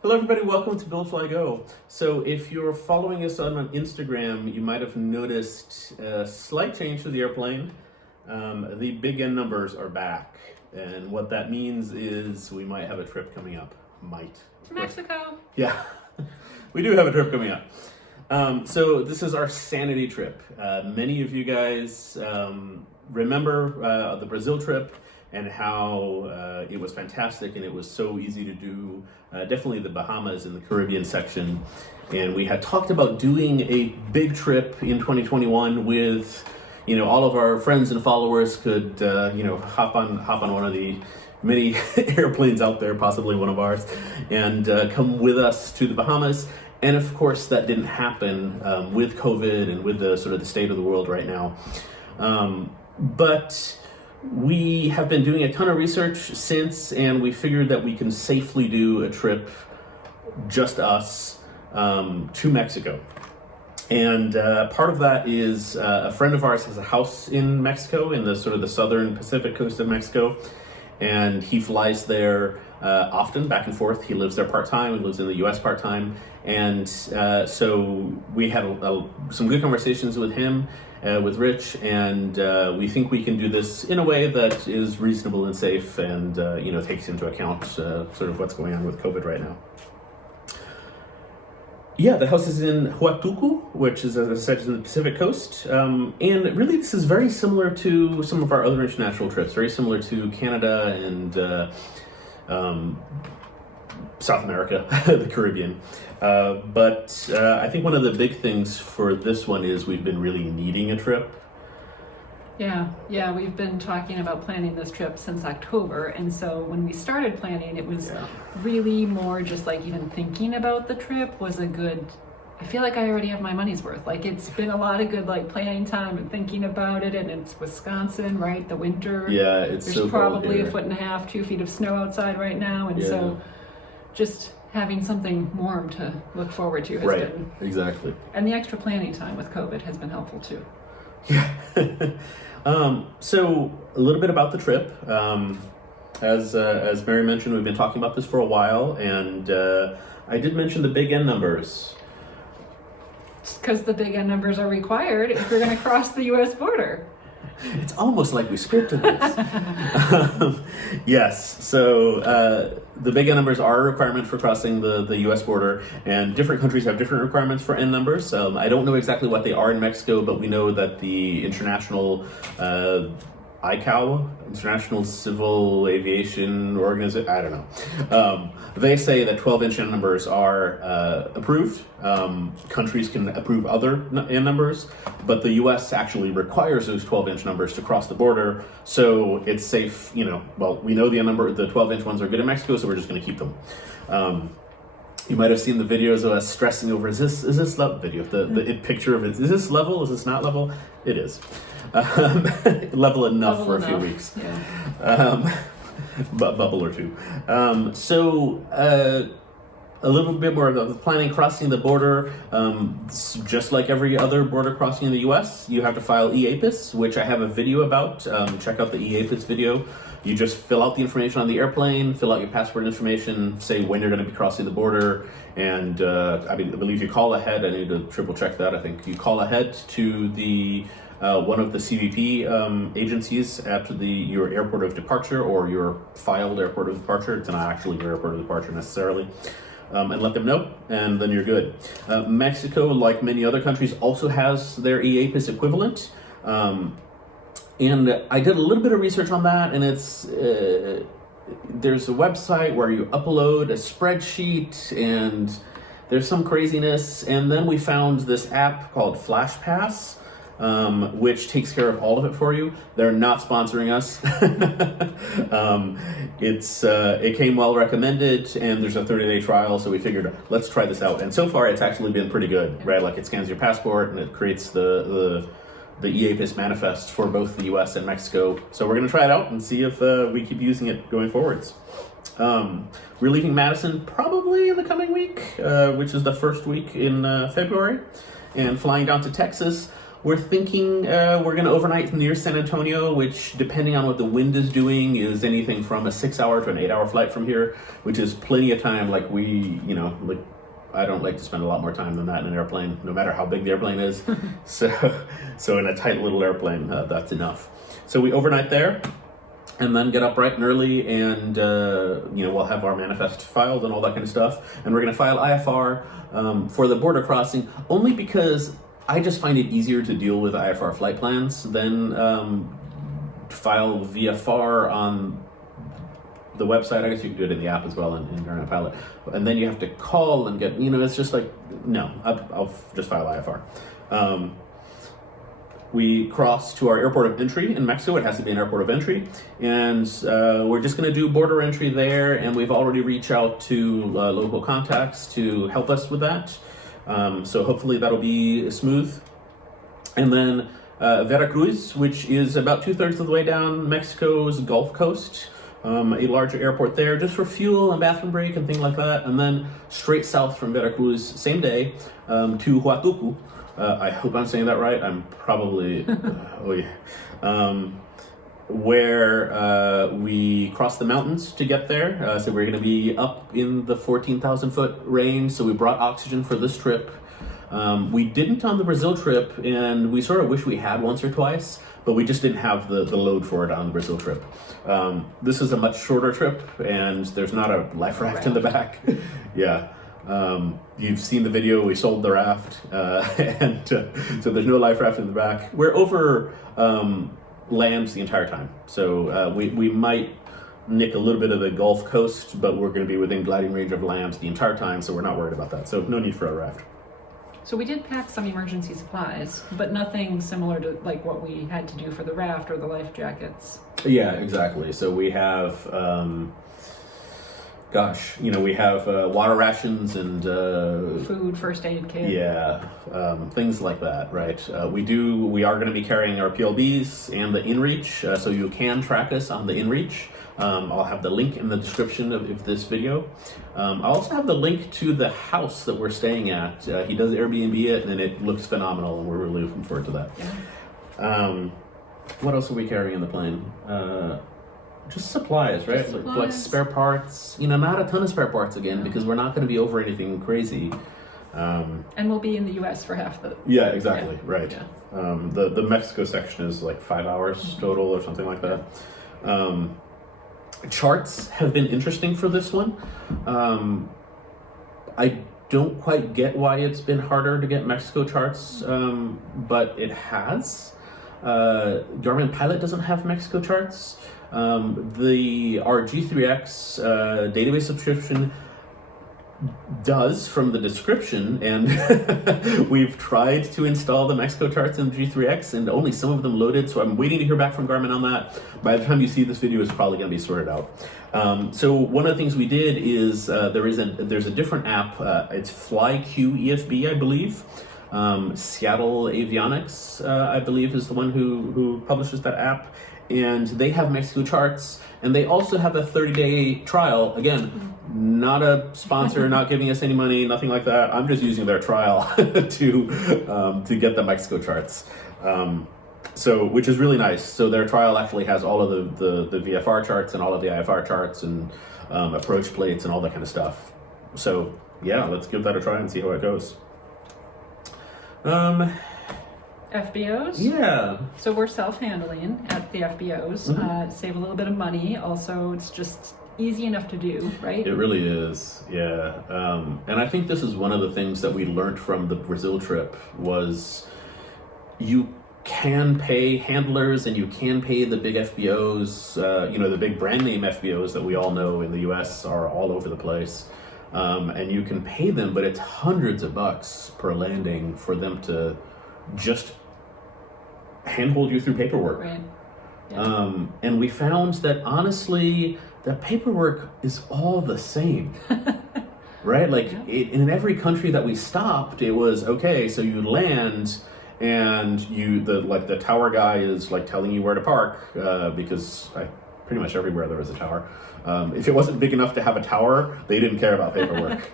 Hello everybody, welcome to Build Fly Go. So if you're following us on Instagram, you might have noticed a slight change to the airplane. The big N numbers are back, and what that means is we might have a trip coming up. To Mexico. Yeah, we do have a trip coming up. So this is our sanity trip. Many of you guys remember the Brazil trip and how it was fantastic and it was so easy to do. Definitely the Bahamas and the Caribbean section. And we had talked about doing a big trip in 2021 with, all of our friends and followers could, hop on one of the many airplanes out there, possibly one of ours, and come with us to the Bahamas. And of course, that didn't happen with COVID and with the sort of the state of the world right now. But we have been doing a ton of research since, and we figured that we can safely do a trip, just us, to Mexico. And part of that is a friend of ours has a house in Mexico, in the sort of the southern Pacific coast of Mexico, and he flies there often, back and forth. He lives there part-time, he lives in the US part-time, and so we had some good conversations with him, with Rich, and we think we can do this in a way that is reasonable and safe and takes into account sort of what's going on with COVID right now. Yeah, the house is in Huatuco, which is, as I said, in the Pacific coast. And really, this is very similar to some of our other international trips, very similar to Canada and South America, the Caribbean. But I think one of the big things for this one is we've been really needing a trip. Yeah, we've been talking about planning this trip since October, and so when we started planning, it was really more just like even thinking about the trip was a good, I feel like I already have my money's worth. Like it's been a lot of good like planning time and thinking about it, and it's Wisconsin, right? The winter. Yeah, it's There's so probably cold here. 1.5 feet, 2 feet of snow outside right now, and so just having something warm to look forward to has been. Exactly. And the extra planning time with COVID has been helpful too. Yeah. So a little bit about the trip. As Mary mentioned, we've been talking about this for a while, and I did mention the big N numbers. Because the big N numbers are required if you're going to cross the U.S. border. It's almost like we scripted this. Yes, so the big N numbers are a requirement for crossing the U.S. border, and different countries have different requirements for N numbers. I don't know exactly what they are in Mexico, but we know that the international ICAO, International Civil Aviation Organization, I don't know. They say that 12-inch N numbers are approved. Countries can approve other N numbers, but the US actually requires those 12-inch numbers to cross the border, so it's safe, we know the N number, the 12-inch ones are good in Mexico, so we're just going to keep them. You might have seen the videos of us stressing over, is this level video, the picture of it, is this level, is this not level? It is. Level enough for a few weeks. Yeah. Bubble or two. A little bit more of the planning, crossing the border. Just like every other border crossing in the US, you have to file eAPIs, which I have a video about. Check out the eAPIs video. You just fill out the information on the airplane, fill out your passport information, say when you're going to be crossing the border, and I believe you call ahead. I need to triple check that. I think you call ahead to the one of the CBP agencies at your airport of departure or your filed airport of departure. It's not actually your airport of departure necessarily. And let them know, and then you're good. Mexico, like many other countries, also has their eAPIS equivalent. And I did a little bit of research on that, and it's there's a website where you upload a spreadsheet, and there's some craziness. And then we found this app called FlashPass, which takes care of all of it for you. They're not sponsoring us. It came well recommended, and there's a 30-day trial, so we figured let's try this out. And so far, it's actually been pretty good, right? Like it scans your passport and it creates the eAPIS manifest for both the U.S. and Mexico. So we're going to try it out and see if we keep using it going forwards. We're leaving Madison probably in the coming week, which is the first week in February, and flying down to Texas. We're thinking we're going to overnight near San Antonio, which, depending on what the wind is doing, is anything from a 6-hour to an 8-hour flight from here, which is plenty of time. Like I don't like to spend a lot more time than that in an airplane, no matter how big the airplane is. So in a tight little airplane, that's enough. So we overnight there, and then get up bright and early, and we'll have our manifest filed and all that kind of stuff. And we're going to file IFR for the border crossing, only because I just find it easier to deal with IFR flight plans than file via FAR on the website. I guess you can do it in the app as well in Garnet Pilot. And then you have to call and get, it's just like, no, I'll just file IFR. We cross to our airport of entry in Mexico. It has to be an airport of entry. And we're just going to do border entry there. And we've already reached out to local contacts to help us with that. So hopefully that'll be smooth. And then Veracruz, which is about 2/3 of the way down Mexico's Gulf Coast. A larger airport there, just for fuel and bathroom break and things like that. And then straight south from Veracruz, same day, to Huatuco. I hope I'm saying that right. I'm probably, where we cross the mountains to get there. So we're going to be up in the 14,000 foot range. So we brought oxygen for this trip. We didn't on the Brazil trip, and we sort of wish we had once or twice, but we just didn't have the load for it on the Brazil trip. This is a much shorter trip, and there's not a life raft in the back. Yeah. You've seen the video, we sold the raft, and so there's no life raft in the back. We're over land the entire time, so we might nick a little bit of the Gulf Coast, but we're going to be within gliding range of land the entire time, so we're not worried about that. So no need for a raft. So we did pack some emergency supplies, but nothing similar to like what we had to do for the raft or the life jackets. Yeah, exactly. So we have, we have water rations and food, first aid kit. Yeah, things like that, right? We are going to be carrying our PLBs and the inReach, so you can track us on the inReach. I'll have the link in the description of this video. I'll also have the link to the house that we're staying at. He does Airbnb it, and it looks phenomenal, and we're really looking forward to that. Yeah. What else are we carrying in the plane? Just supplies, right? Just supplies. Like spare parts. Not a ton of spare parts again, because we're not going to be over anything crazy. And we'll be in the U.S. for half the... Yeah, exactly, yeah. Right. Yeah. The Mexico section is like 5 hours total or something like that. Charts have been interesting for this one. I don't quite get why it's been harder to get Mexico charts, but it has. Garmin Pilot doesn't have Mexico charts. Our G3X database subscription does from the description, and we've tried to install the Mexico charts in G3X, and only some of them loaded, so I'm waiting to hear back from Garmin on that. By the time you see this video, it's probably going to be sorted out. So one of the things we did is there's a different app. It's FlyQ EFB, I believe. Seattle Avionics, I believe, is the one who publishes that app. And they have Mexico charts, and they also have a 30-day trial. Again, not a sponsor, not giving us any money, nothing like that. I'm just using their trial to get the Mexico charts. Which is really nice. So their trial actually has all of the VFR charts and all of the IFR charts and approach plates and all that kind of stuff. So yeah, let's give that a try and see how it goes. FBOs? Yeah. So we're self-handling at the FBOs, save a little bit of money. Also, it's just easy enough to do, right? It really is, yeah. And I think this is one of the things that we learned from the Brazil trip was you can pay handlers and you can pay the big FBOs, the big brand name FBOs that we all know in the US are all over the place. And you can pay them, but it's hundreds of bucks per landing for them to just handhold you through paperwork. Right. Yeah. And we found that honestly, the paperwork is all the same. Right? Like in every country that we stopped, it was okay, so you land and the tower guy is like telling you where to park, because pretty much everywhere there was a tower. If it wasn't big enough to have a tower, they didn't care about paperwork.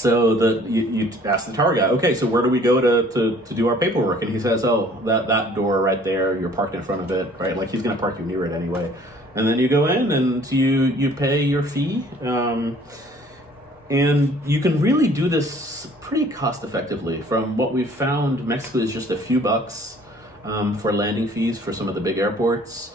So you ask the tower guy, okay, so where do we go to do our paperwork? And he says, oh, that door right there, you're parked in front of it, right? Like he's going to park you near it anyway. And then you go in and you pay your fee. And you can really do this pretty cost effectively. From what we've found, Mexico is just a few bucks for landing fees for some of the big airports,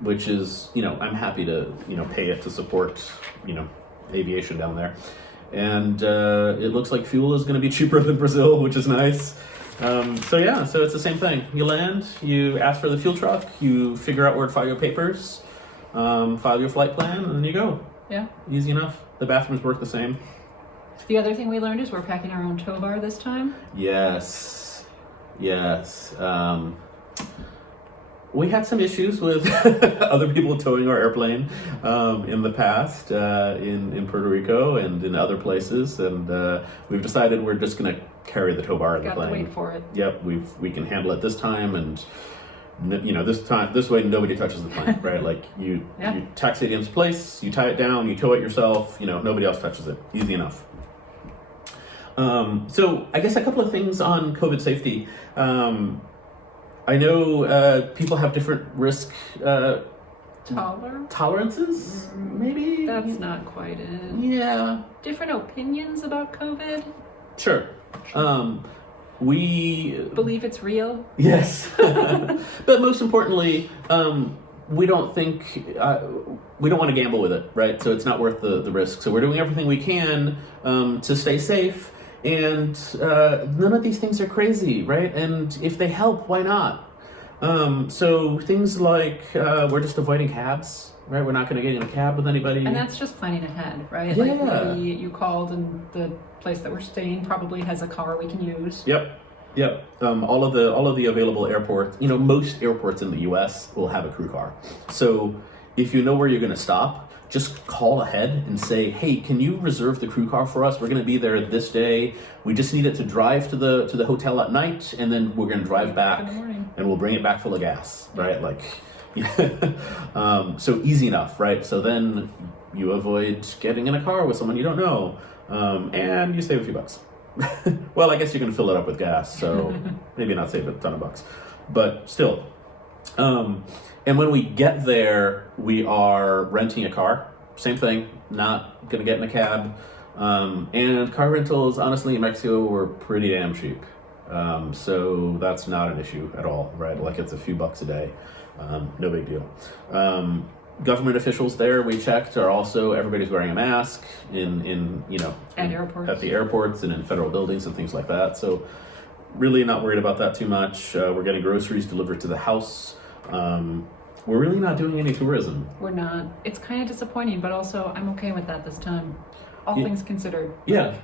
which is, I'm happy to, pay it to support, aviation down there. And it looks like fuel is going to be cheaper than Brazil, which is nice. So it's the same thing. You land, you ask for the fuel truck, you figure out where to file your papers, file your flight plan, and then you go. Yeah. Easy enough. The bathrooms work the same. The other thing we learned is we're packing our own tow bar this time. Yes. We had some issues with other people towing our airplane in the past in Puerto Rico and in other places, and we've decided we're just going to carry the tow bar in the plane. Got to wait for it. Yep, we can handle it this time, and this way nobody touches the plane, right? Like you taxi it into place, you tie it down, you tow it yourself. Nobody else touches it. Easy enough. So I guess a couple of things on COVID safety. I know people have different risk tolerances, maybe? That's not quite it. Yeah. Different opinions about COVID? Sure. We believe it's real? Yes. But most importantly, we don't want to gamble with it, right? So it's not worth the risk. So we're doing everything we can to stay safe. And none of these things are crazy, right? And if they help, why not? So things like we're just avoiding cabs, right? We're not going to get in a cab with anybody. And that's just planning ahead, right? Yeah. Like maybe you called and the place that we're staying probably has a car we can use. Yep. All of the available airports, most airports in the U.S. will have a crew car. So if you know where you're going to stop, just call ahead and say, hey, can you reserve the crew car for us? We're going to be there this day. We just need it to drive to the hotel at night, and then we're going to drive back, and we'll bring it back full of gas, right? So easy enough, right? So then you avoid getting in a car with someone you don't know, and you save a few bucks. Well, I guess you're going to fill it up with gas, so maybe not save a ton of bucks, but still. And when we get there, we are renting a car. Same thing, not going to get in a cab. And car rentals, honestly, in Mexico were pretty damn cheap. So that's not an issue at all, right? Like it's a few bucks a day. No big deal. Government officials there, we checked, are also, everybody's wearing a mask at airports. At the airports and in federal buildings and things like that. So really not worried about that too much. We're getting groceries delivered to the house. We're really not doing any tourism. We're not. It's kind of disappointing, but also I'm okay with that this time. All things considered. Yeah.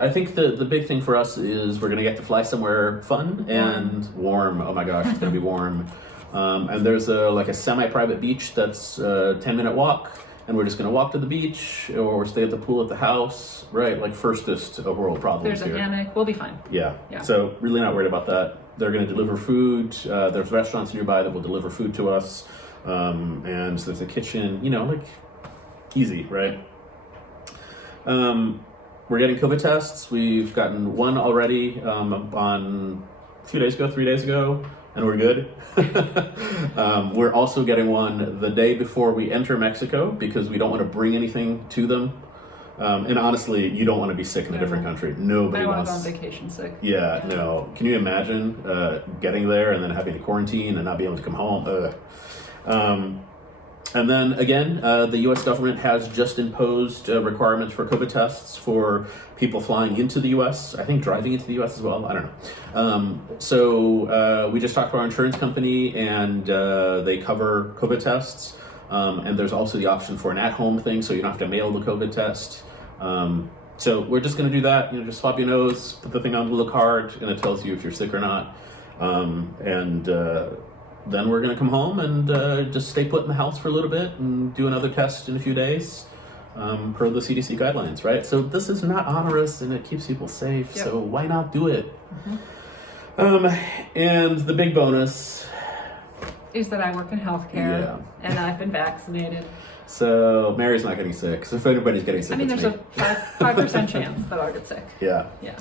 I think the big thing for us is we're going to get to fly somewhere fun and warm. Oh my gosh, it's going to be warm. And there's a semi-private beach that's a 10-minute walk, and we're just going to walk to the beach or stay at the pool at the house, right? Like firstest of world problems here. There's a hammock. We'll be fine. Yeah. So really not worried about that. They're going to deliver food. There's restaurants nearby that will deliver food to us. And there's a kitchen, easy, right? We're getting COVID tests. We've gotten one already on 3 days ago, and we're good. We're also getting one the day before we enter Mexico because we don't want to bring anything to them. And honestly, you don't want to be sick in a different country. Nobody wants. I want to go on vacation sick. Yeah, no. Can you imagine getting there and then having to quarantine and not being able to come home? And then again, the U.S. government has just imposed requirements for COVID tests for people flying into the U.S. I think driving into the U.S. as well. I don't know. So we just talked to our insurance company, and they cover COVID tests. And there's also the option for an at-home thing, so you don't have to mail the COVID test. So we're just going to do that. Just swab your nose, put the thing on the little card, and it tells you if you're sick or not. Then we're going to come home and just stay put in the house for a little bit and do another test in a few days, per the CDC guidelines, right? So this is not onerous, and it keeps people safe. Yep. So why not do it? Mm-hmm. And the big bonus is that I work in healthcare and I've been vaccinated. So Mary's not getting sick. So if anybody's getting sick, I mean, it's there's me. a 5% chance that I'll get sick. Yeah. Yeah.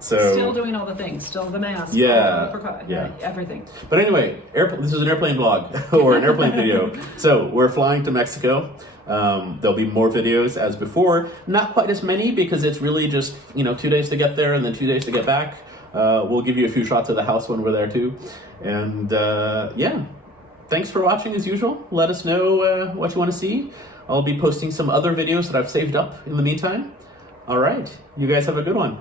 So Still doing all the things, still the mask, Yeah, all the yeah. everything. But anyway, this is an airplane vlog or an airplane video. So we're flying to Mexico. There'll be more videos as before. Not quite as many because it's really just 2 days to get there and then 2 days to get back. We'll give you a few shots of the house when we're there too. And yeah, thanks for watching as usual. Let us know what you want to see. I'll be posting some other videos that I've saved up in the meantime. All right, you guys have a good one.